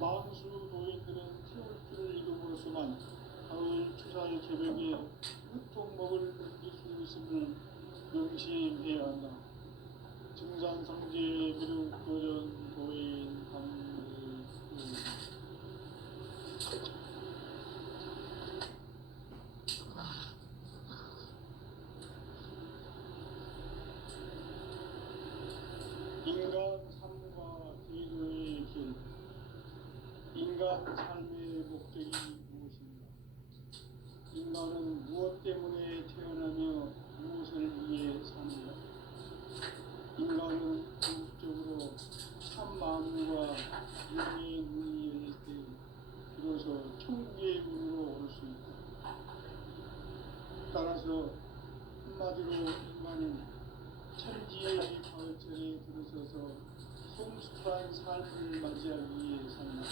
만수 도인들은 태울줄을 이름으로서만 가을 추살 개벽에 흑통목을 느낄 수 있음을 명심해야 한다. 증산성제 미륵도전 도인 강대우. 인간 삶과 기도의 길. 인간 삶의 목적이 무엇인가? 인간은 무엇 때문에 태어나며 무엇을 위해 사는가? 인간은 궁극적으로 참 마음과 영의 눈이 열릴 때 비로소 천국의 문으로 올 수 있다. 따라서 한마디로 인간은 천지의 가을철에 들어서서 성숙한 삶을 맞이하기 위해 산다.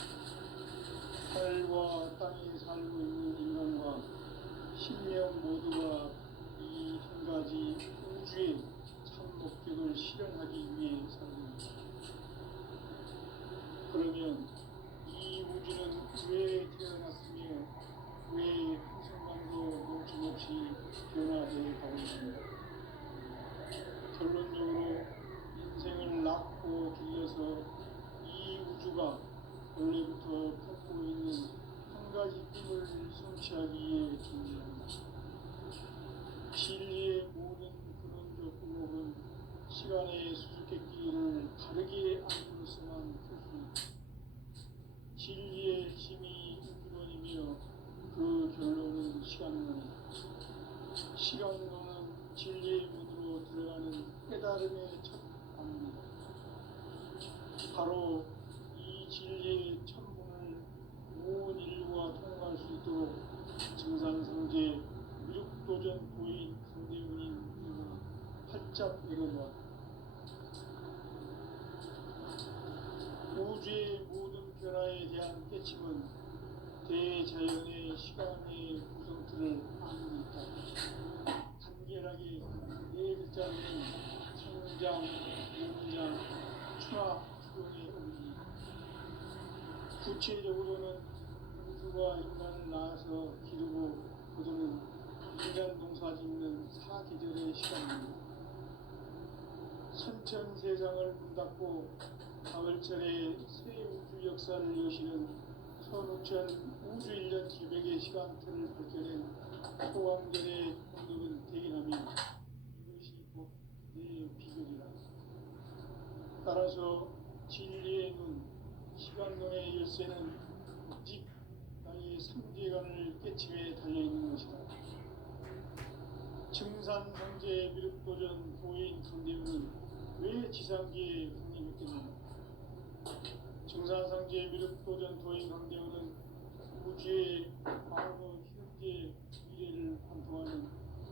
하늘과 땅에 살고 있는 인간과 신명 모두가 이 한 가지 우주의 참 목적을 실현하기 위해 산다. 그러면 이 우주는 왜 태어났으며 왜 한순간도 멈춤없이 변화되어 가고 있는가? 결론적으로 인생을 낳고 길러서 이 우주가 원래부터 품고 있는 한 가지 꿈을 성취하기 위해 존재한다. 진리의 모든 근원적 의목은 시간의 수수께끼를 다르게 알고서만 풀 수 있다. 진리의 힘이 근원이며 그 결론은 시간론이다. 시간론은 진리의 문으로 들어가는 깨달음의 첫 방문이다. 바로 이 진리의 천문을 온 인류가 통과할 수 있도록 증산성제 미륵도전 도인 강대훈이 눈을 활짝 열어놓았다. 우주의 모든 변화에 대한 깨침은 대자연의 시간의 구성틀을 안고 있다. 간결하게 네 글자로는 성장, 용장, 추락, 추동의 의미. 구체적으로는 우주가 인간을 낳아서 기르고 거두는 인간 농사 짓는 사계절의 시간입니다. 선천 세상을 문 닫고 가을철에 새 우주 역사를 여시는 선우천 우주 1년 기백의 시간틀을 밝혀낸 소강전의 공덕은 대기하며 이것이 곧 내 비극이라. 따라서 진리의 눈, 시간론의 열쇠는 오직 나의 상계관을 깨침에 달려있는 것이다. 증산성제 미륵도전 도인 강대훈은 왜 지상계에 강림했겠느냐? 증산성제 미륵도전 도인 강대훈은 우주의 과거, 현재, 미래를 관통하는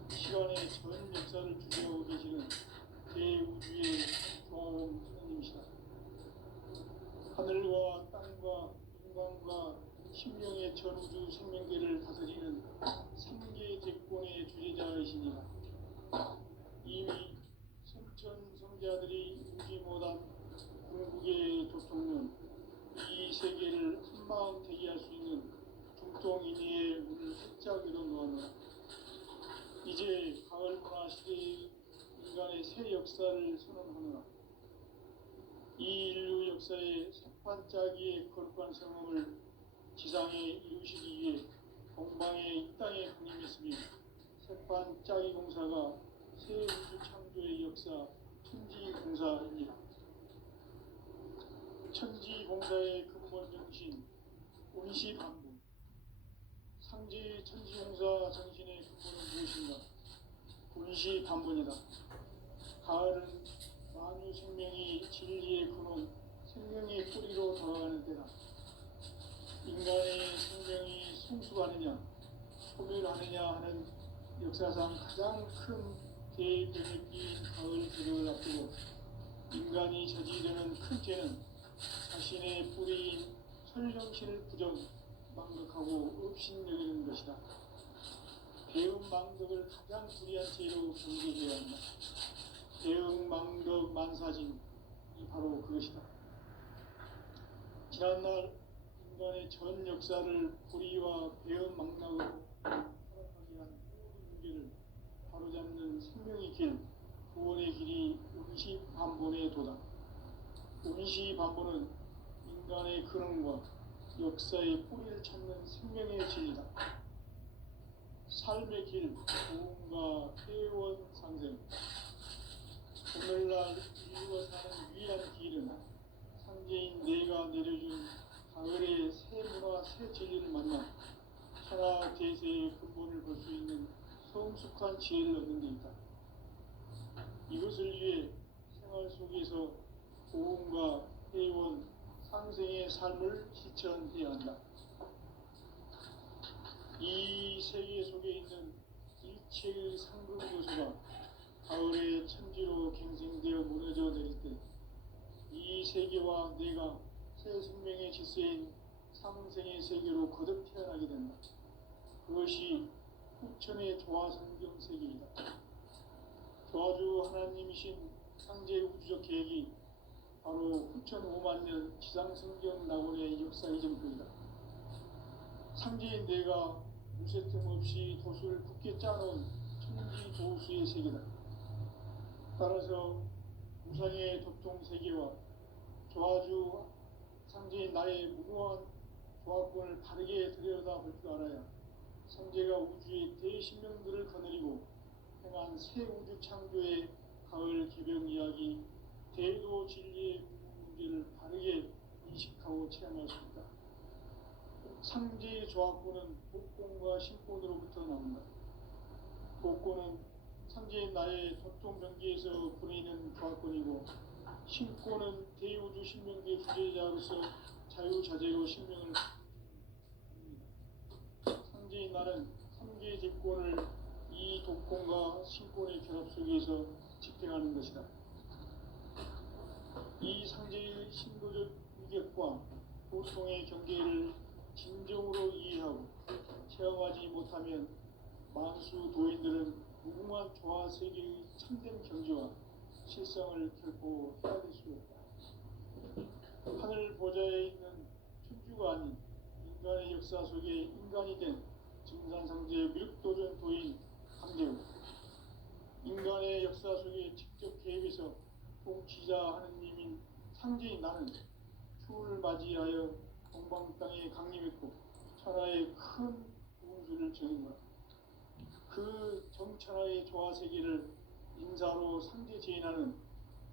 시간의 전 역사를 주재하고 계시는 대우주의 조화원 스님이시다. 하늘과 땅과 인간과 신명의 전우주 생명계를 다스리는 삼계 제권의 주제자이시니라. 이미 선천 성자들이 우지 못한 궁극의 조총론, 이 세계를 한마음 대기할 수 있는 중통인의의 문을 활짝 열어놓았노라. 이제 가을 문화 시대의 인간의 새 역사를 선언하노라. 이 인류 역사의 새판짜기의 거룩한 성험을 지상에 이루시기 위해 동방의 이 땅에 군임했으며 새판짜기 공사가 새 우주 창조의 역사 천지공사입니다. 천지공사의 근본 정신 운시반분. 상제 천지공사 정신의 근본은 무엇인가? 운시반분이다. 가을은 만유 생명이 진리의 근원, 생명의 뿌리로 돌아가는 때다. 인간의 생명이 성숙하느냐, 소멸하느냐 하는 역사상 가장 큰 대변을 끼인 가을 기력을 앞두고 인간이 저지르는 큰 죄는 자신의 뿌리인 설정신을 부정, 망각하고 업신여기는 것이다. 배움 망덕을 가장 불의한 죄로 경계해야 한다. 대응 망덕 만사진, 이 바로 그것이다. 지난날 인간의 전 역사를 불의와 배은망락으로 타락하게 한 모든 문제를 바로잡는 생명의 길, 구원의 길이 운시반본에 도다. 운시반본은 인간의 근원과 역사의 뿌리를 찾는 생명의 진리다. 삶의 길, 구원과 회원 상생. 오늘날 인류가 사는 위대한 길은 상제인 내가 내려준 가을의 새 문화, 새 진리를 만나 천하 대세의 근본을 볼 수 있는 성숙한 지혜를 얻는 데 있다. 이것을 위해 생활 속에서 고음과 회원, 상생의 삶을 실천해야 한다. 이 세계 속에 있는 일체의 상급 요소가 가을의 천지로 갱생되어 무너져 내릴 때 이 세계와 내가 새 생명의 질서인 상생의 세계로 거듭 태어나게 된다. 그것이 후천의 조화성경 세계이다. 조화주 하나님이신 상제 우주적 계획이 바로 후천 5만 년 지상성경 낙원의 역사 이전표이다. 상제인 내가 무쇠 틈 없이 도수를 굳게 짜놓은 천지 조수의 세계다. 따라서 무상의 도통 세계와 조화주 상제인 나의 무모한 조화권을 바르게 들여다볼 줄 알아야 상제가 우주의 대신명들을 거느리고 행한 새 우주 창조의 가을 개병 이야기, 대도 진리의 문제를 바르게 인식하고 체험할 수 있다. 상제의 조화권은 복권과 신권으로부터 나온다. 복권은 상제인 나의 도통병기에서 보내는 조화권이고, 신권은 대우주 신명기의 주제자로서 자유자재로 신명을 합니다. 상제인 나는 3개의 집권을 이 독권과 신권의 결합 속에서 집행하는 것이다. 이 상제의 신도적 위격과 보통의 경계를 진정으로 이해하고 체험하지 못하면 만수 도인들은 무궁한 조화 세계의 참된 경지와 실성을 결코 헤아릴 수 없다. 하늘 보좌에 있는 천주가 아닌 인간의 역사 속에 인간이 된 증산상제 미륵도전 도인 강재우, 인간의 역사 속에 직접 개입해서 통치자 하느님인 상제인 나는 추을 맞이하여 동방 땅에 강림했고 천하의 큰 운수를 정한 거라. 그 정천하의 조화세계를 인사로 상제 제인하는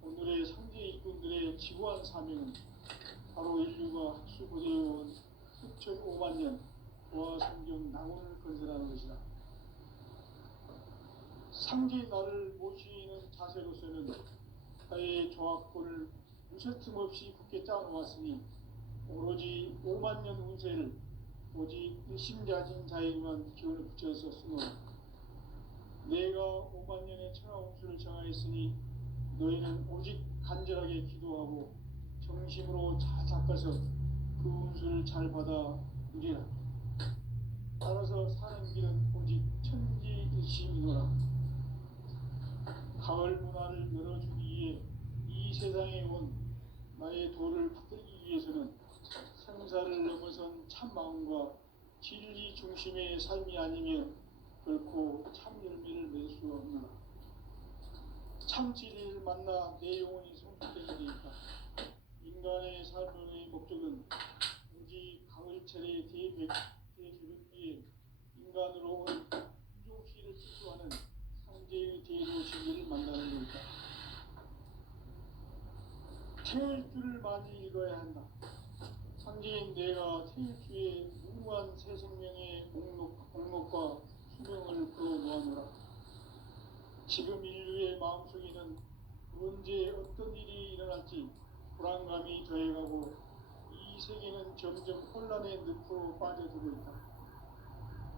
오늘의 상제 일꾼들의 지구한 사명은 바로 인류가 학수고대해온 수천 5만 년 조화성경 낙원을 건설하는 것이다. 상제 나를 모시는 자세로서는 나의 조화권을 무쇠틈 없이 굳게 짜놓았으니 오로지 5만 년 운세를 오직 일심자진 자에게만 기운을 붙여서 쓰노라. 내가 5만 년의 천하 운수를 정하였으니 너희는 오직 간절하게 기도하고 정심으로 잘 닦아서 그 운수를 잘 받아 누리라. 따라서 사는 길은 오직 천지일심이노라. 가을 문화를 열어주기 위해 이 세상에 온 나의 도를 받들기 위해서는 생사를 넘어선 참마음과 진리 중심의 삶이 아니면 결코 참 열매를 맺을 수 없노라. 참 진리를 만나 내 영혼이 성숙되는 데 있다. 인간의 삶의 목적은 오직 가을철의 대개벽기에 인간으로 온 인종시를 뜻하는 상제의 대로 진리를 만나는 데 있다. 태일주를 많이 읽어야 한다. 상제인 내가 태일주의 무궁한 새 생명의 목록과 수명을 풀어놓아노라. 지금 인류의 마음속에는 언제 어떤 일이 일어날지 불안감이 더해가고 이 세계는 점점 혼란의 늪으로 빠져들고 있다.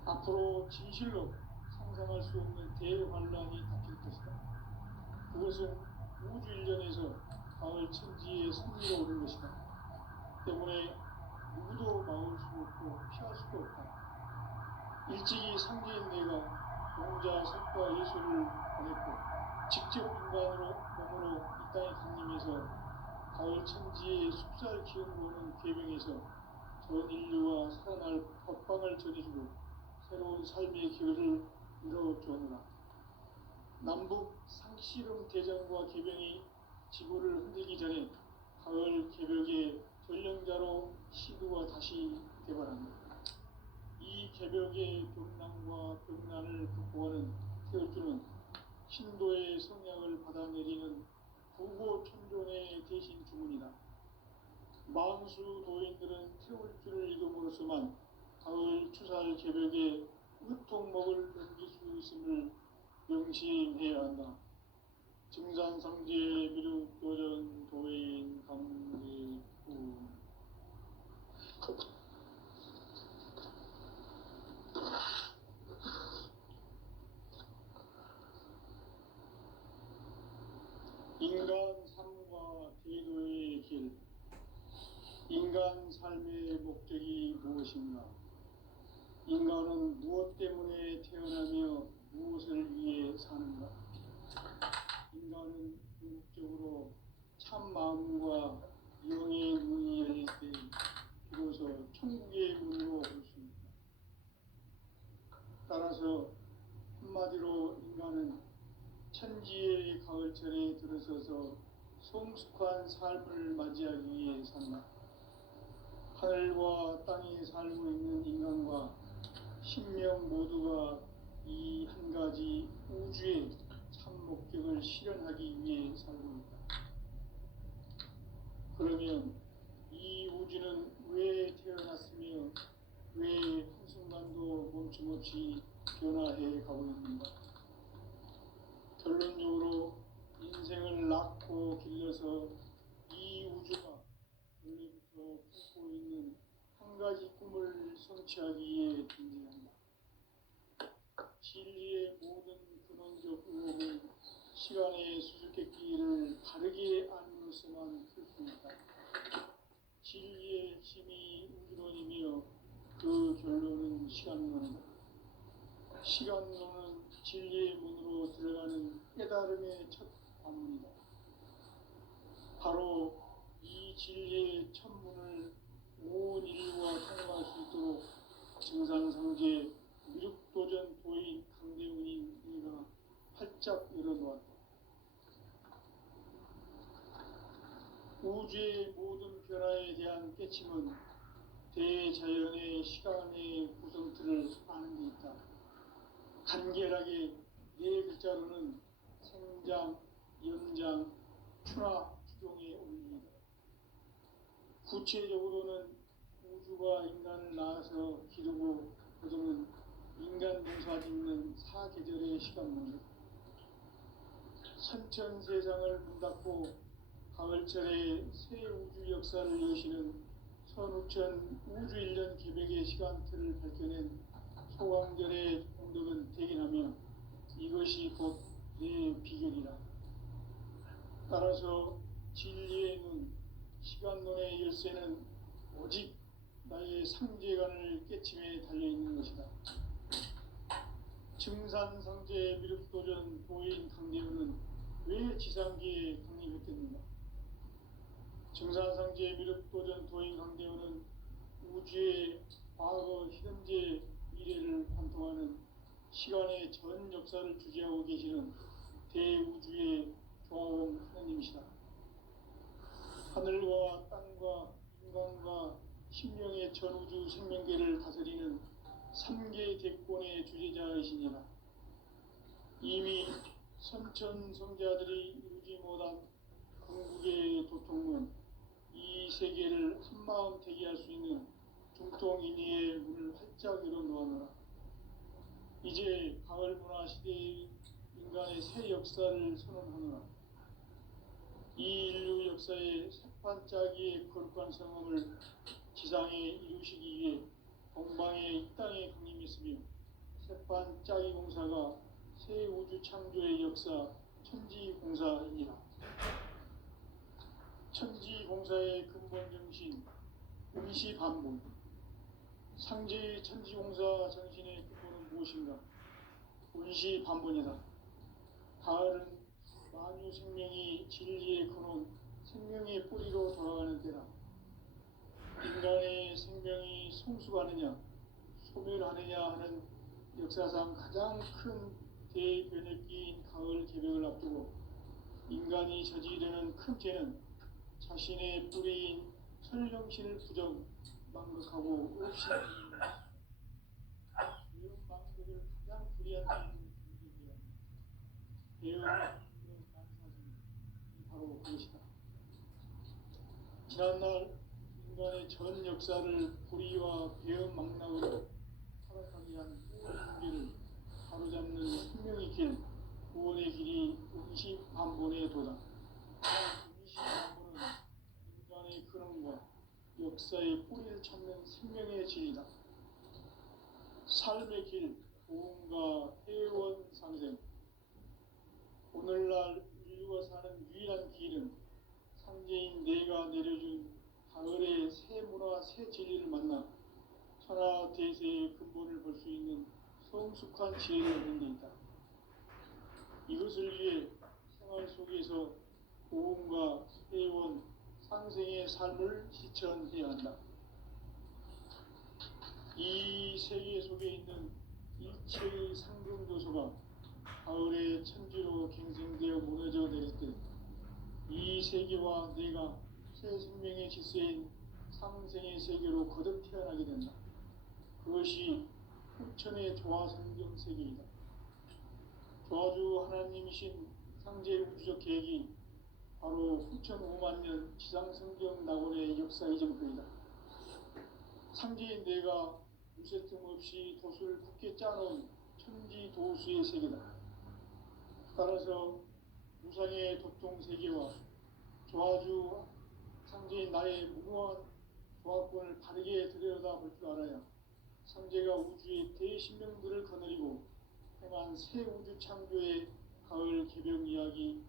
앞으로 진실로 상상할 수 없는 대환란이 닥칠 것이다. 그것은 우주 일련에서 가을 천지의 승리로 오는 것이다. 때문에 누구도 막을 수 없고 피할 수도 없다. 일찍이 상제인 내가 공자, 석과 예수를 보냈고 직접 인간으로 몸으로 이 땅에 강림해서 가을 천지의 숲살 기운으로 오는 계명에서 전 인류가 살아날 법방을 전해주고 새로운 삶의 기회를 열어주었노라. 남북 상씨름 대전과 개병이 지구를 흔들기 전에 가을 개벽의 전령자로 시두가 다시 개발한다. 이 개벽의 벽난과 벽난을 극복하는 태어주는 신도의 성약을 받아내리는 부고천존의 대신 주문이다. 망수 도인들은 태울주를 읽음으로써만 가을 추살 개벽의 으통목을 넘길 수 있음을 명심해야 한다. 증산상제 미륵도전 도인 강대구 인간 삶과 제도의 길. 인간 삶의 목적이 무엇인가? 인간은 무엇 때문에 태어나며 무엇을 위해 사는가? 인간은 궁극적으로 참 마음과 영의 문이 열릴 때 비로소 천국의 문으로 올 수 있다. 따라서 한마디로 인간은 천지의 가을철에 들어서서 성숙한 삶을 맞이하기 위해 산다. 하늘과 땅에 살고 있는 인간과 신명 모두가 이 한 가지 우주의 참 목적을 실현하기 위해 살고 있다. 그러면 이 우주는 왜 태어났으며 왜 한순간도 멈춤없이 변화해 가고 있는가? 결론적으로 인생을 낳고 길러서 이 우주가 원래부터 품고 있는 한 가지 꿈을 성취하기 위해 존재한다. 진리의 모든 근원적 의혹은 시간의 수수께끼를 바르게 알므로써만 풀 수 있다. 진리의 핵심이 우주론이며 그 결론은 시간론이다. 시간론은 진리의 문으로 들어가는 깨달음의 첫 관문이다. 바로 이 진리의 첫 문을 온 인류가 통과할 수 있도록 증산상제 미륵도전 도인 강대훈인 이가 활짝 열어놓았다. 우주의 모든 변화에 대한 깨침은 대자연의 시간의 구성틀을 아는 데 있다. 간결하게 네 글자로는 생장, 연장, 추나 추종의 원리이다. 구체적으로는 우주가 인간을 낳아서 기르고 거두는 인간 농사 짓는 사계절의 시간문이다. 선천세상을 문닫고 가을철에 새 우주 역사를 여시는 선우천 우주 1년 개벽의 시간틀을 밝혀낸 소강절의 공덕은 대긴하며 이것이 곧 내 비결이라. 따라서 진리의 눈, 시간론의 열쇠는 오직 나의 상제관을 깨침에 달려있는 것이다. 증산상제 미륵도전 도인 강대훈은 왜 지상계에 강림했겠는가? 증산상제 미륵도전 도인 강대훈은 우주의 과거, 현재, 미래를 관통하는 시간의 전 역사를 주재하고 계시는 대우주의 조화원 하느님이시다. 하늘과 땅과 인간과 신명의 전우주 생명계를 다스리는 3계 대권의 주재자이시니라. 이미 선천성자들이 이루지 못한 궁극의 도통문, 이 세계를 한마음 대기할 수 있는 중통인의의 문을 활짝 열어놓아노라. 이제 가을 문화 시대의 인간의 새 역사를 선언하노라. 이 인류 역사의 새판짜기의 거룩한 성험을 지상에 이루시기 위해 동방에 이 땅에 강림했으며 새판짜기 공사가 새 우주 창조의 역사 천지공사이니라. 천지공사의 근본 정신 운시반복. 상제의 천지공사 정신의 근본은 무엇인가? 운시반복이다. 가을은 만유 생명이 진리의 근원, 생명의 뿌리로 돌아가는 때다. 인간의 생명 생명이 성숙하느냐 소멸하느냐 하는 역사상 가장 큰 대변혁기인 가을 개벽을 앞두고 인간이 저지르는 큰 죄는 자신의 뿌리인 설령신을 부정 망각하고 없이 배운 망각을 가장 불이한 배운 난사심이 바로 그것이다. 지난날 인간의 전 역사를 불의와 배은 망락으로 타락하게 한 문제를 바로잡는 생명의 길, 구원의 길이 음식반본에 도다. 음식반본은 인간의 근원과 역사의 뿌리를 찾는 생명의 진리다. 삶의 길, 보험과 회원 상생. 오늘날 인류가 사는 유일한 길은 상제인 내가 내려준 가을의 새 문화, 새 진리를 만나 천하 대세의 근본을 볼 수 있는 성숙한 지혜를 얻는 데 있다. 이것을 위해 생활 속에서 보험과 회원, 상생의 삶을 실천해야 한다. 이 세계 속에 있는 일체의 상승 요소가 가을의 천지로 갱생되어 무너져 내릴 때 이 세계와 내가 새 생명의 질서인 상생의 세계로 거듭 태어나게 된다. 그것이 후천의 조화성경 세계이다. 조화주 하나님이신 상제 우주적 계획이 바로 후천 5만 년 지상성경 낙원의 역사 이전표이다. 상제인 내가 무쇠틈 없이 도수를 굳게 짜놓은 천지 도수의 세계다. 따라서 무상의 도통 세계와 조화주 상제인 나의 무모한 조화권을 바르게 들여다볼 줄 알아야 상제가 우주의 대신명들을 거느리고 행한 새 우주 창조의 가을 개벽 이야기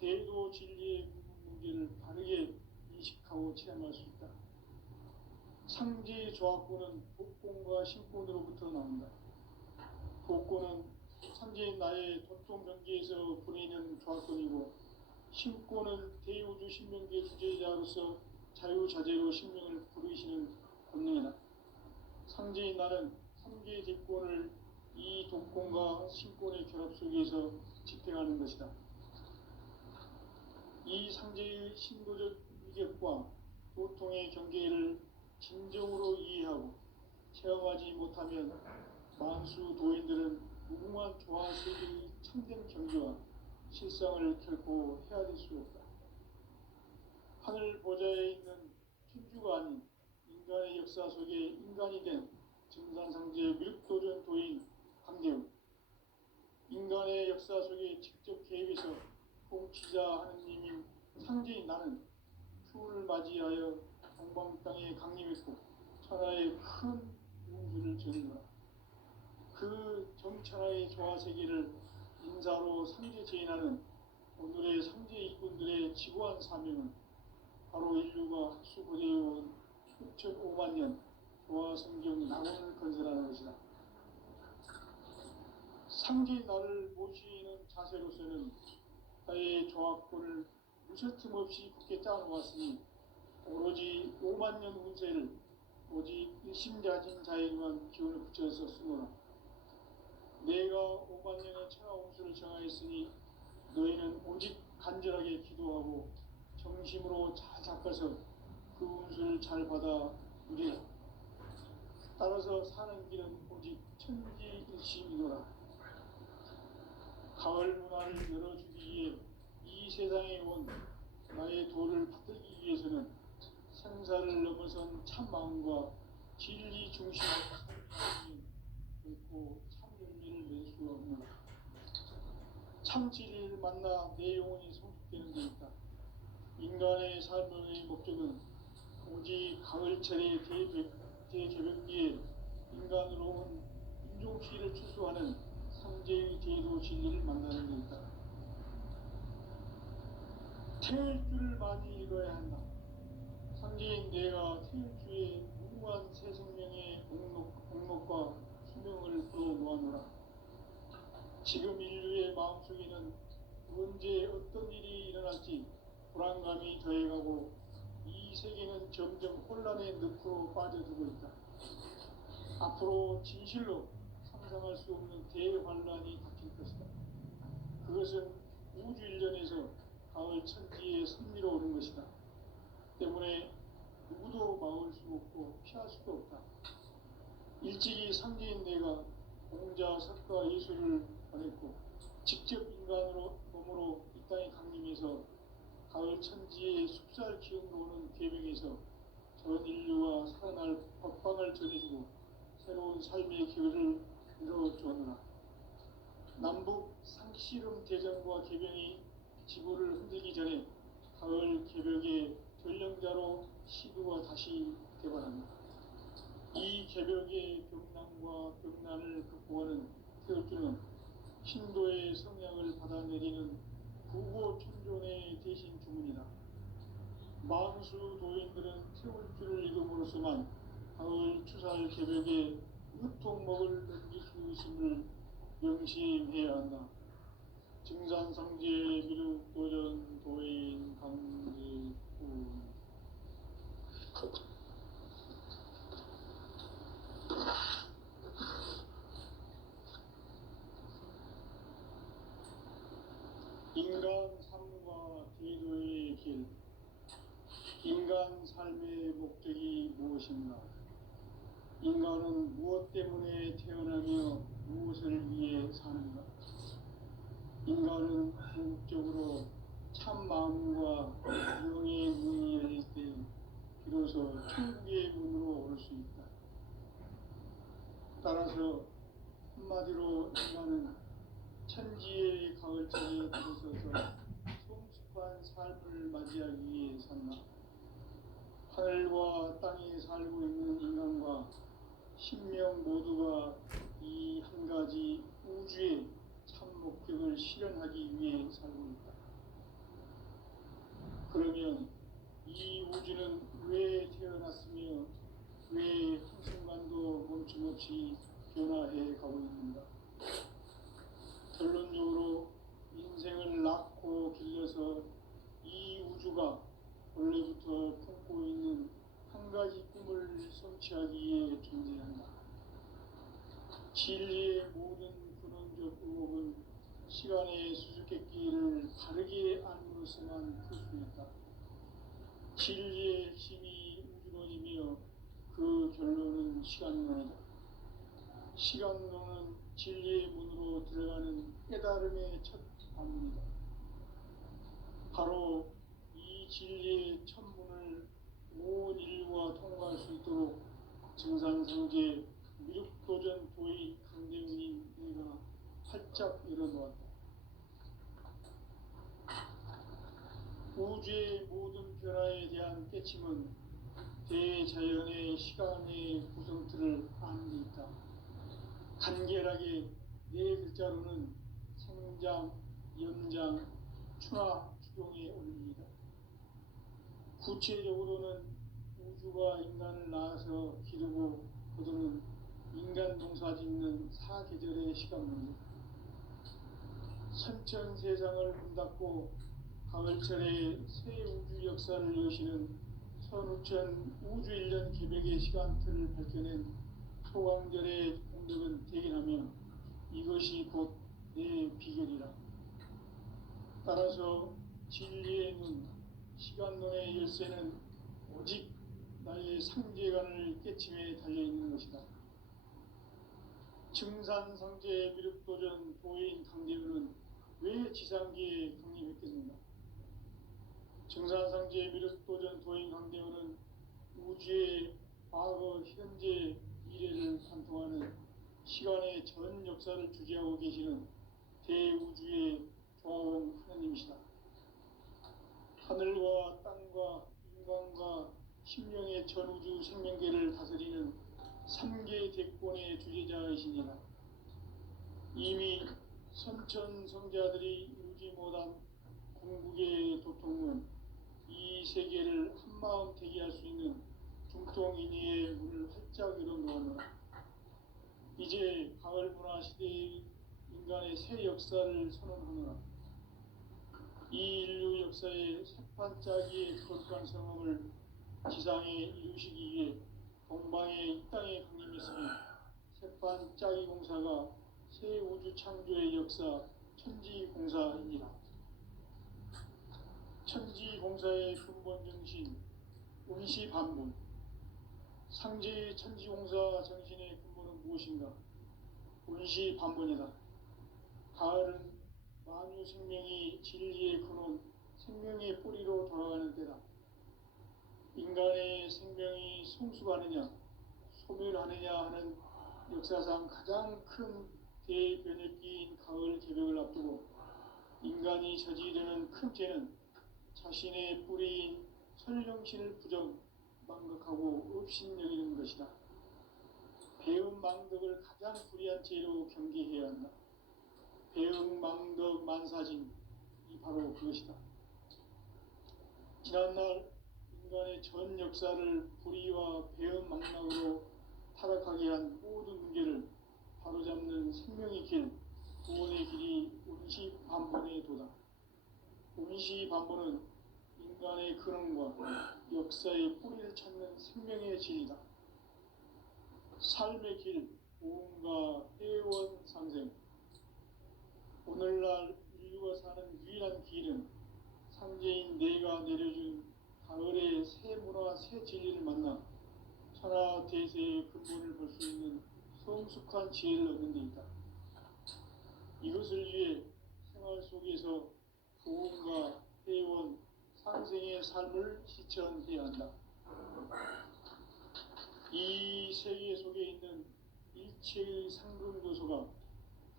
대도 진리의 문제를 바르게 인식하고 체험할 수 있다. 상제의 조화권은 복권과 신권으로부터 나온다. 복권은 상제인 나의 도통 경계에서 보내는 조화권이고 신권은 대우주 신명기의 주제자로서 자유자재로 신명을 부르시는 권능이다. 상제인 나는 3개의 대권을 이 독권과 신권의 결합 속에서 집행하는 것이다. 이 상제의 신도적 위격과 도통의 경계를 진정으로 이해하고 체험하지 못하면 만수 도인들은 무궁한 조화세계의 참된 경지와 실상을 결코 헤아릴 수 없다. 하늘 보좌에 있는 천주가 아닌 인간의 역사 속에 인간이 된 증산상제 미륵도전 도인 강대우, 인간의 역사 속에 직접 개입해서 통치자 하느님인 상제인 나는 추운을 맞이하여 동방 땅에 강림했고 천하의 큰 우주를 전하노라. 그 정천하의 조화세계를 인사로 상제 제인하는 오늘의 상제 일꾼들의 지구한 사명은 바로 인류가 학수고대해온 6,5만 년 조화성경 낙원을 건설하는 것이다. 상제인 나를 모시는 자세로서는 나의 조화권을 무쇠틈 없이 굳게 짜놓았으니 오로지 5만 년 운세를 오직 일심자진 자에게만 기운을 붙여서 쓰노라. 내가 5만 년의 천하 운수를 정하였으니 너희는 오직 간절하게 기도하고 정심으로 잘 닦아서 그 운수를 잘 받아 누리라. 따라서 사는 길은 오직 천지일심이노라. 가을 문화를 열어주기 위해 이 세상에 온 나의 도를 받들기 위해서는 생사를 넘어선 참 마음과 진리 중심의 삶이 결코 참 열매를 낼 수가 없노라. 참 진리를 만나 내 영혼이 성숙되는 데 있다. 인간의 삶의 목적은 오직 가을철의 대개벽기에 인간으로 온 인종피를 추수하는 상제의 대도 진리를 만나는 데 있다. 태일 줄을 많이 읽어야 한다. 상제인 내가 태일주의 무궁한 새 생명의 목록과 수명을 풀어놓아노라. 지금 인류의 마음속에는 언제 어떤 일이 일어날지 불안감이 더해가고 이 세계는 점점 혼란의 늪으로 빠져들고 있다. 앞으로 진실로 상상할 수 없는 대환란이 닥칠 것이다. 그것은 우주 일련에서 가을 천지의 섭리로 오는 것이다. 때문에 누구도 막을 수 없고 피할 수도 없다. 일찍이 상제인 내가 공자, 석가, 예술을 보냈고 직접 인간으로 몸으로 이 땅에 강림해서 가을 천지의 숲살 기운으로 오는 계명에서 전 인류와 살아날 법방을 전해주고 새로운 삶의 기회를 열어주었노라. 남북 상씨름 대전과 개병이 지구를 흔들기 전에 가을 개벽의 전령자로 시두가 다시 개발한다. 이 개벽의 병난과 병난을 극복하는 태울주는 신도의 성향을 받아내리는 구고천존의 대신 주문이다. 만수 도인들은 태울주를 읽음으로써만 가을 추살 개벽의 유통목을 넘길 수 있음을 명심해야 한다. 증산성제 미륵도전 도인 강지구 인간 삶과 제도의 길. 인간 삶의 목적이 무엇인가? 인간은 무엇 때문에 태어나며 무엇을 위해 사는가? 인간은 궁극적으로 참 마음과 영의 문이 열릴 때 비로소 천국의 문으로 올 수 있다. 따라서 한마디로 인간은 천지의 가을철에 들어서서 성숙한 삶을 맞이하기 위해 산다. 하늘과 땅에 살고 있는 인간과 신명 모두가 이 한 가지 우주의 참 목적을 실현하기 위해 살고 있다. 그러면 이 우주는 왜 태어났으며 왜 한순간도 멈춤없이 변화해 가고 있는가? 결론적으로 인생을 낳고 길러서 이 우주가 원래부터 품고 있는 한 가지 꿈을 성취하기 위해 존재한다. 진리의 모든 근원적 의혹은 시간의 수수께끼를 바르게 알므로서만 풀 수 있다. 진리의 핵심이 우주론이며 그 결론은 시간론이다. 시간론은 진리의 문으로 들어가는 깨달음의 첫 방문이다. 바로 이 진리의 첫 문을 온 인류가 통과할 수 있도록 증산성제 미륵도전 도의 강대훈이 내가 활짝 열어놓았다. 우주의 모든 변화에 대한 깨침은 대자연의 시간의 구성틀을 아는 데 있다. 간결하게 네 글자로는 생장, 연장, 추나 추동의 원리이다. 구체적으로는 우주가 인간을 낳아서 기르고 거두는 인간 농사 짓는 사계절의 시간문이다. 선천 세상을 문닫고 가을철에 새 우주 역사를 여시는 선우천 우주 1년 개벽의 시간틀을 밝혀낸 소강절의 공덕은 대견하며 이것이 곧 내 비결이라. 따라서 진리의 눈, 시간론의 열쇠는 오직 나의 상제관을 깨침에 달려있는 것이다. 증산상제 미륵도전 도인 강대훈은 왜 지상기에 강림했겠는가? 증산상제 미륵도전 도인 강대훈은 우주의 과거, 현재, 미래를 관통하는 시간의 전 역사를 주재하고 계시는 대우주의 종 하느님이시다. 하늘과 땅과 인간과 신명의 전우주 생명계를 다스리는 3개 대권의 주제자이시니라. 이미 선천성자들이 이루지 못한 궁극의 도통은 이 세계를 한마음 되게 할 수 있는 중통인의의 문을 활짝 열어놓았노라. 이제 가을 문화 시대의 인간의 새 역사를 선언하노라. 이 인류 역사의 새판짜기의 거룩한 성험을 지상에 이루시기 위해 동방의 이 땅에 강림했으며 새판 짜기 공사가 새 우주 창조의 역사 천지공사입니다. 천지공사의 근본 정신 운시반본. 상제의 천지공사 정신의 근본은 무엇인가? 운시반본이다. 가을은 만유 생명이 진리의 근원, 생명의 뿌리로 돌아가는 때다. 인간의 생명이 성숙하느냐, 소멸하느냐 하는 역사상 가장 큰 대변혁기인 가을 개벽을 앞두고 인간이 저지르는 큰 죄는 자신의 뿌리인 설령신을 망각하고 업신여기는 것이다. 배은망덕을 가장 불의한 죄로 경계해야 한다. 배은망덕 만사진이 바로 그것이다. 지난날 인간의 전 역사를 불의와 배은망락으로 타락하게 한 모든 문제를 바로잡는 생명의 길, 구원의 길이 운시반본의 도다. 운시반본은 인간의 근원과 역사의 뿌리를 찾는 생명의 진리다. 삶의 길, 보험과 회원 상생. 오늘날 인류가 사는 유일한 길은 상제인 내가 내려준 가을의 새 문화, 새 진리를 만나 천하 대세의 근본을 볼 수 있는 성숙한 지혜를 얻는 데 있다. 이것을 위해 생활 속에서 보험과 회원, 상생의 삶을 실천해야 한다. 이 세계 속에 있는 일체의 상금 요소가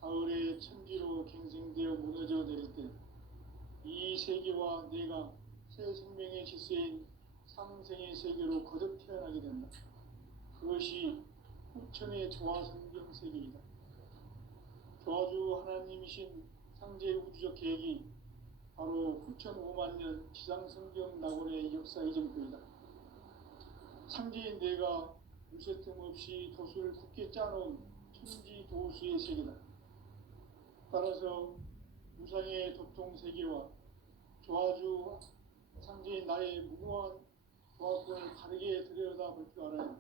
가을의 천지로 갱생되어 무너져 내릴 때 이 세계와 내가 새 생명의 질서인 상생의 세계로 거듭 태어나게 된다. 그것이 후천의 조화성경 세계이다. 조화주 하나님이신 상제의 우주적 계획이 바로 후천 5만 년 지상성경 낙원의 역사 이전표이다. 상제인 내가 무쇠틈 없이 도수를 굳게 짜놓은 천지도수의 세계다. 따라서 무상의 도통 세계와 조화주 상제인 나의 무궁한 조화권을 바르게 들여다볼 줄 알아야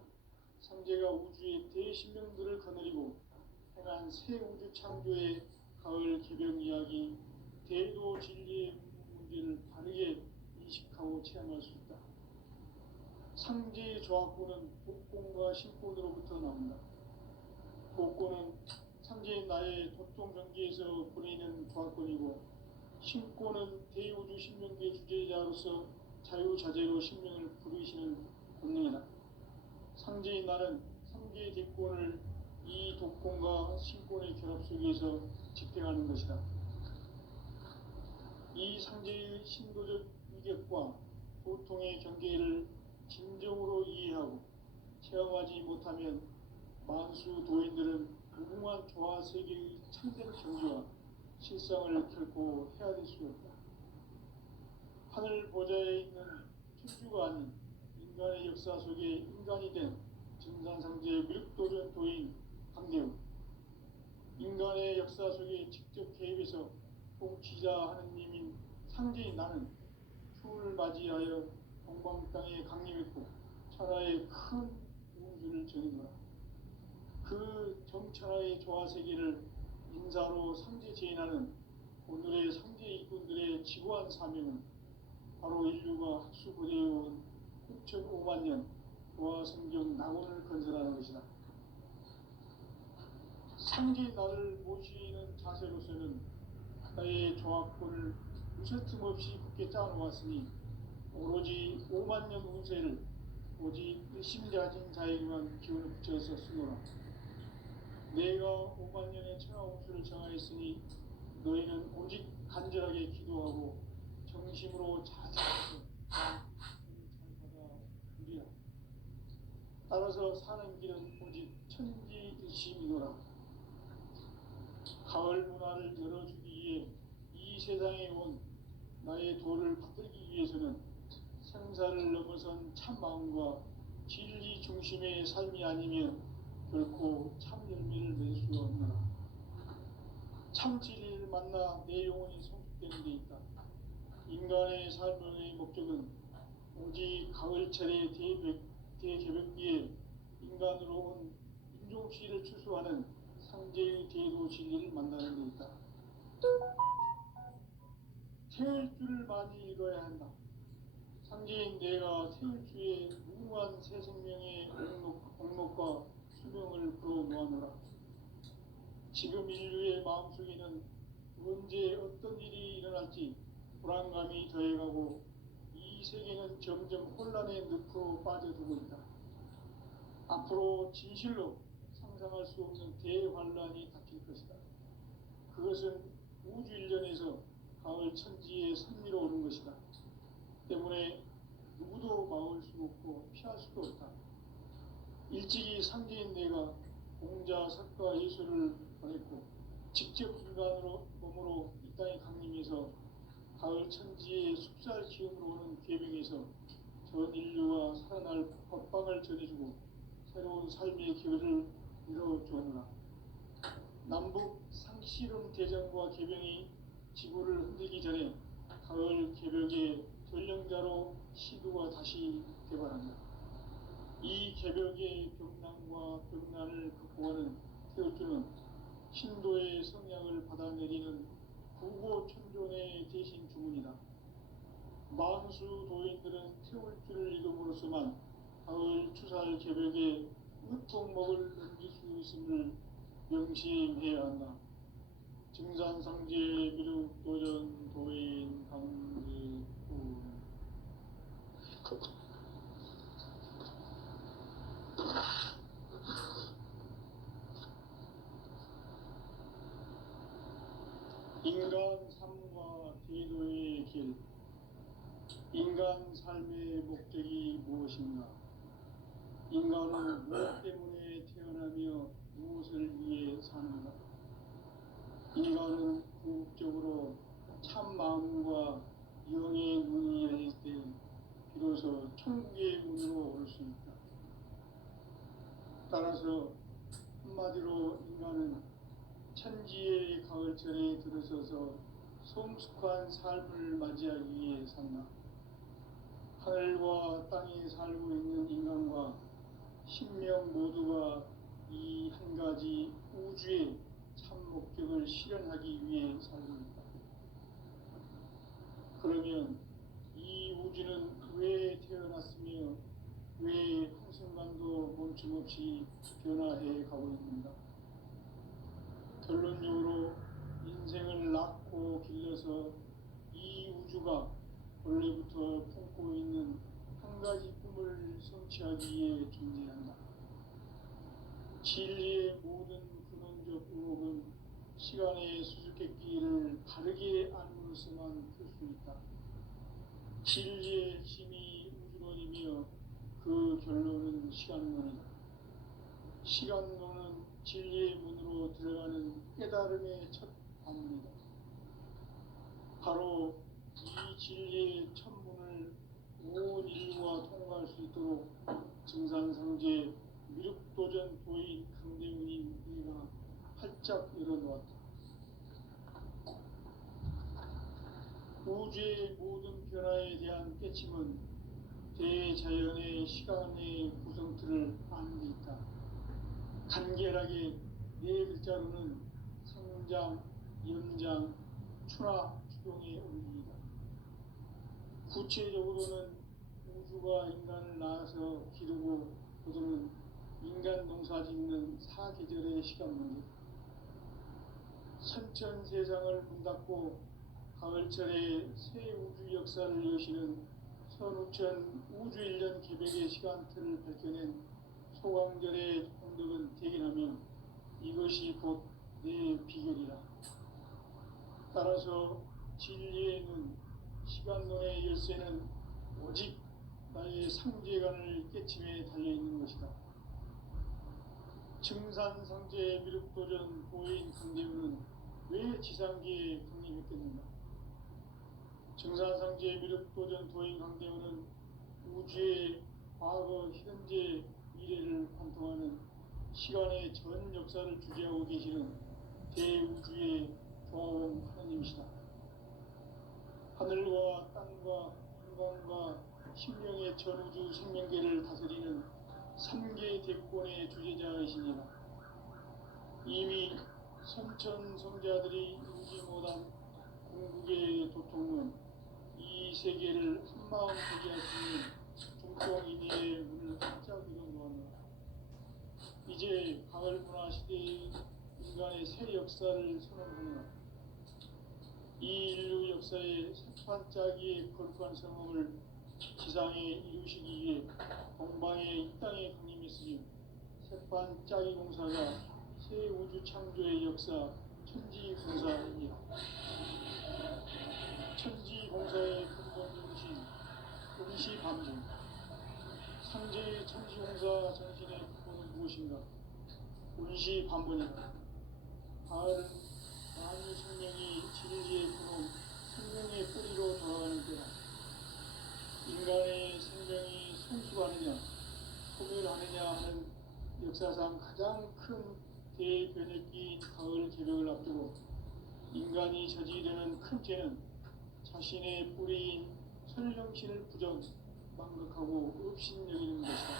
상제가 우주의 대신명들을 거느리고 행한 새 우주 창조의 가을 개벽 이야기, 대도 진리의 문제를 바르게 인식하고 체험할 수 있다. 상제의 조화권은 복권과 신권으로부터 나온다. 복권은 상제인 나의 도통 경계에서 보내는 조화권이고, 신권은 대우주 신명계의 주제자로서 자유자재로 신명을 부르시는 본능이다. 상제인 나는 상제의 대권을 이 독권과 신권의 결합 속에서 집행하는 것이다. 이 상제의 신도적 위격과 도통의 경계를 진정으로 이해하고 체험하지 못하면 만수 도인들은 무궁한 조화 세계의 참된 경지와 실상을 결코 헤아릴 수 없다. 하늘 보좌에 있는 천주가 아닌 인간의 역사 속에 인간이 된 증산상제의 밀도전 도인 강대우, 인간의 역사 속에 직접 개입해서 통치자 하느님인 상제인 나는 추을 맞이하여 동방 땅에 강림했고 천하의 큰 우주를 전이노라. 그 정천하의 조화세계를 인사로 상제 제인하는 오늘의 상제 일꾼들의 지고한 사명은 바로 인류가 학수고대해온 6,5만 년 조화성경 낙원을 건설하는 것이다. 상제 나를 모시는 자세로서는 나의 조화권을 무쇠틈 없이 굳게 짜놓았으니 오로지 5만 년 운세를 오직 일심자진 자에게만 기운을 붙여서 쓰노라. 내가 5만 년의 천하 운수를 정하였으니 너희는 오직 간절하게 기도하고 정심으로 자제해서 잘 받아 누리라. 따라서 사는 길은 오직 천지일심이노라. 가을 문화를 열어주기 위해 이 세상에 온 나의 도를 받들기 위해서는 생사를 넘어선 참마음과 진리 중심의 삶이 아니면 결코 참 열매를 낼 수 없노라. 참 진리를 만나 내 영혼이 성숙되는 데 있다. 인간의 삶의 목적은 오직 가을철의 대개벽기에 인간으로 온 인종시를 추수하는 상제의 대도 진리를 만나는 데 있다. 태을 줄을 많이 읽어야 한다. 상제인 내가 태을 주에 무궁한 새 생명의 옥록과 수명을 불어모아노라. 지금 인류의 마음속에는 언제 어떤 일이 일어날지 불안감이 더해가고 이 세계는 점점 혼란의 늪으로 빠져들고 있다. 앞으로 진실로 상상할 수 없는 대환란이 닥칠 것이다. 그것은 우주 일련에서 가을 천지에 선미로 오는 것이다. 때문에 누구도 막을 수 없고 피할 수도 없다. 일찍이 상제인 내가 공자, 석가, 예수를 보냈고 직접 인간으로 몸으로 이 땅에 강림해서 가을 천지의 숲살 기운으로 오는 계명에서 전 인류와 살아날 법방을 전해주고 새로운 삶의 기회를 이뤄주었노라. 남북 상씨름 대전과 개병이 지구를 흔들기 전에 가을 개벽의 전령자로 시도가 다시 개발한다. 이 개벽의 벽난과 벽난을 극복하는 태울주는 신도의 성향을 받아내리는 구고천존의 대신 주문이다. 만수 도인들은 태울주를 읽음으로써만 가을 추살 개벽의 으통목을 넘길 수 있음을 명심해야 한다. 증산상제 미륵도전 도인 강제구 인간 삶과 대도의 길. 인간 삶의 목적이 무엇인가? 인간은 무엇 때문에 태어나며 무엇을 위해 사는가? 인간은 궁극적으로 참 마음과 영의 문이 열릴 때 비로소 천국의 문으로 올 수 있다. 따라서 한마디로 인간은 천지의 가을철에 들어서서 성숙한 삶을 맞이하기 위해 산다. 하늘과 땅에 살고 있는 인간과 신명 모두가 이 한 가지 우주의 참 목적을 실현하기 위해 살고 있다. 그러면 이 우주는 왜 태어났으며 왜 한순간도 멈춤없이 변화해 가고 있는가? 결론적으로 인생을 낳고 길러서 이 우주가 원래부터 품고 있는 한 가지 꿈을 성취하기 위해 존재한다. 진리의 모든 근원적 의혹은 시간의 수수께끼를 바르게 알므로서만 풀 수 있다. 진리의 핵심이 우주론이며 그 결론은 시간론이다. 시간론은 진리의 문으로 들어가는 깨달음의 첫 방문이다. 바로 이 진리의 첫 문을 온 인류가 통과할 수 있도록 증산상제 미륵도전 도인 강대문인 우리가 활짝 열어놓았다. 우주의 모든 변화에 대한 깨침은 대자연의 시간의 구성틀을 아는 데 있다. 간결하게 네 글자로는 성장, 연장, 추나 추동의 원리이다. 구체적으로는 우주가 인간을 낳아서 기르고 거두는 인간 농사 짓는 사계절의 시간 문제. 선천 세상을 문닫고 가을철에 새 우주 역사를 여시는 선우천 우주 1년 개벽의 시간틀을 밝혀낸 소강절의 공덕은 대견하며 이것이 곧 내 비결이라. 따라서 진리의 눈, 시간론의 열쇠는 오직 나의 상제관을 깨침에 달려있는 것이다. 증산상제 미륵도전 도인 강대우는 왜 지상계에 강림했겠는가? 증산상제 미륵도전 도인 강대우는 우주의 과거, 현재, 미래를 관통하는 시간의 전 역사를 주재하고 계시는 대우주의 조화원 하나님이시다. 하늘과 땅과 인간과 신명의 전우주 생명계를 다스리는 3개 대권의 주제자이십니다. 이미 선천성자들이 이루지 못한 궁극의 도통은 이 세계를 한마음 되게 할 수 있는 중동인의 문을 활짝 열어놓았노라. 이제 가을 문화 시대의 인간의 새 역사를 선언하노라. 이 인류 역사의 새반짝이의 거룩한 성험을 지상에 이루시기 위해 동방의 이 땅에 강림했으니 새반짝이 공사가 새 우주 창조의 역사 천지공사입니다. 천지공사의 근본 정신 운시반복. 상제의 천지공사 정신의 근본은 무엇인가? 운시반복이다. 가을은 만유 생명이 진리의 근원, 생명의 뿌리로 돌아가는 때다. 인간의 생명이 성숙하느냐, 소멸하느냐 하는 역사상 가장 큰 대변혁기인 가을 개벽을 앞두고 인간이 저지르는 큰 죄는 자신의 뿌리인 설령신을 부정, 망각하고 업신여기는 것이다.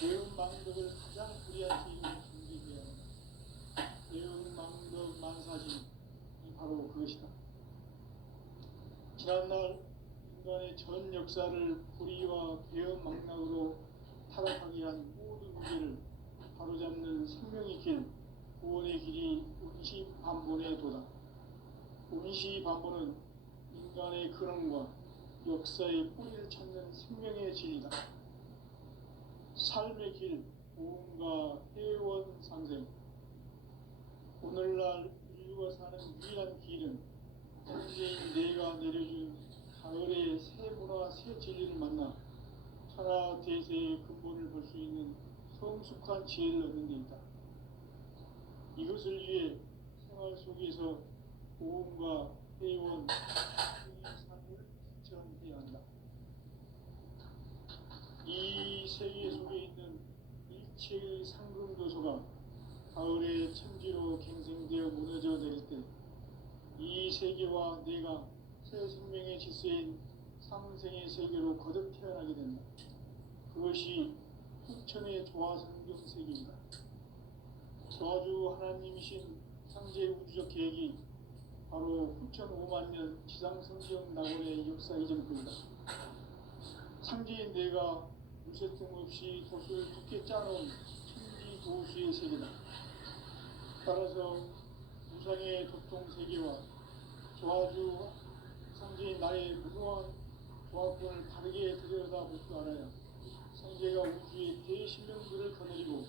배운 망덕을 가장 불의한 죄인으로 존재해야 한다. 배운 망덕 만사진이 바로 그것이다. 지난날 인간의 전 역사를 불의와 배은 망락으로 타락하게 한 모든 문제를 바로잡는 생명의 길, 구원의 길이 운시반본의 도다. 운시반본은 인간의 근원과 역사의 뿌리를 찾는 생명의 진리다. 삶의 길, 보험과 회원 상생. 오늘날 인류가 사는 유일한 길은 현재인 내가 내려준 가을의 새 문화, 새 진리를 만나 천하 대세의 근본을 볼 수 있는 성숙한 지혜를 얻는 데 있다. 이것을 위해 생활 속에서 보험과 회원, 삶을 실천해야 한다. 이 세계 속에 있는 일체의 상금도서가 가을의 천지로 갱생되어 무너져 내릴 때 이 세계와 내가 새 생명의 질서인 상생의 세계로 거듭 태어나게 된다. 그것이 후천의 조화성경 세계이다. 저주 하나님이신 상제 우주적 계획이 바로 후천 5만 년 지상성경 낙원의 역사 이전뿐이다. 상제인 내가 무쇠 틈 없이 돛을 두께 짜놓은 천지 도수의 세계다. 따라서 무상의 도통 세계와 조화주 상제인 나의 무궁한 조합권을 바르게 들여다볼 줄 알아야 상제가 우주의 대신령들을 거느리고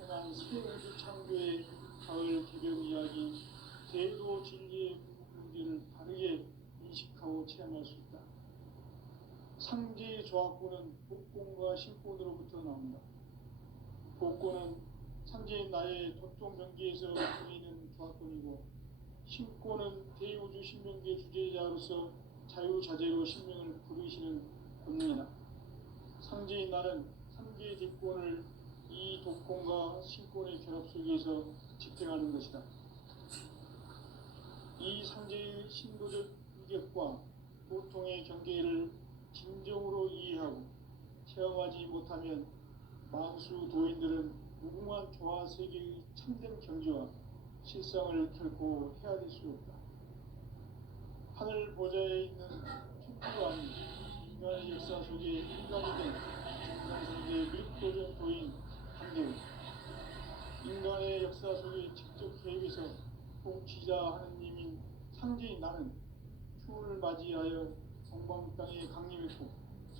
행한 새 우주 창조의 가을 개벽 이야기, 대도 진리의 문제를 바르게 인식하고 체험할 수 있다. 상제의 조합권은 복권과 신권으로부터 나온다. 복권은 상제인 나의 도통 경계에서 보이는 조합권이고, 신권은 대우주 신명계 주제자로서 자유자재로 신명을 부르시는 권능이다. 상제인 나는 상제의 뒷권을 이 독권과 신권의 결합 속에서 집행하는 것이다. 이 상제의 신도적 위격과 보통의 경계를 진정으로 이해하고 체험하지 못하면 만수 도인들은 무궁한 조화 세계의 참된 경지와 실상을 결코 헤아릴 수 없다. 하늘 보좌에 있는 천주왕, 인간의 역사 속에 인간이 된 정상세계의 밀도적 도인 한대우, 인간의 역사 속에 직접 개입해서 통치자 하느님인 상제인 나는 추운을 맞이하여 동방 땅에 강림했고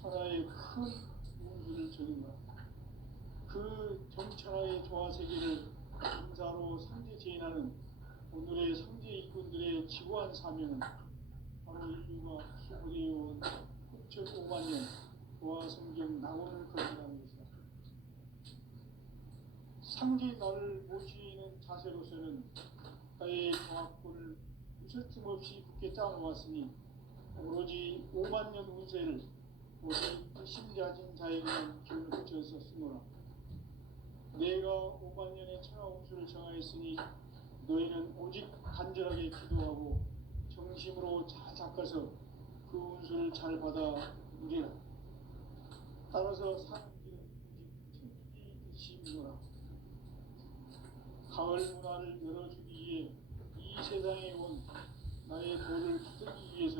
천하의 큰 운수를 저린 것. 그 정천하의 조화 세계를 인사로 상제 제인하는 오늘의 상제 일꾼들의 지구한 사명은 바로 인류가 수고되어온 9,5만 년 조화 성경 낙원을 거듭하는 것이다. 상제 나를 모시는 자세로서는 나의 조합권을 무쇠틈 없이 굳게 짜놓았으니 오로지 5만 년 운세를 오직 불신자진 자에게만 기운을 붙여서 쓰노라. 내가 5만 년의 천하 운수를 정하였으니 너희는 오직 간절하게 기도하고 정심으로 잘 닦아서 그 운수를 잘 받아 무게라. 따라서 사는 길은 오직 천지듯이구나. 가을 문화를 열어주기 위해 이 세상에 온 나의 돌을 붙들기 위해서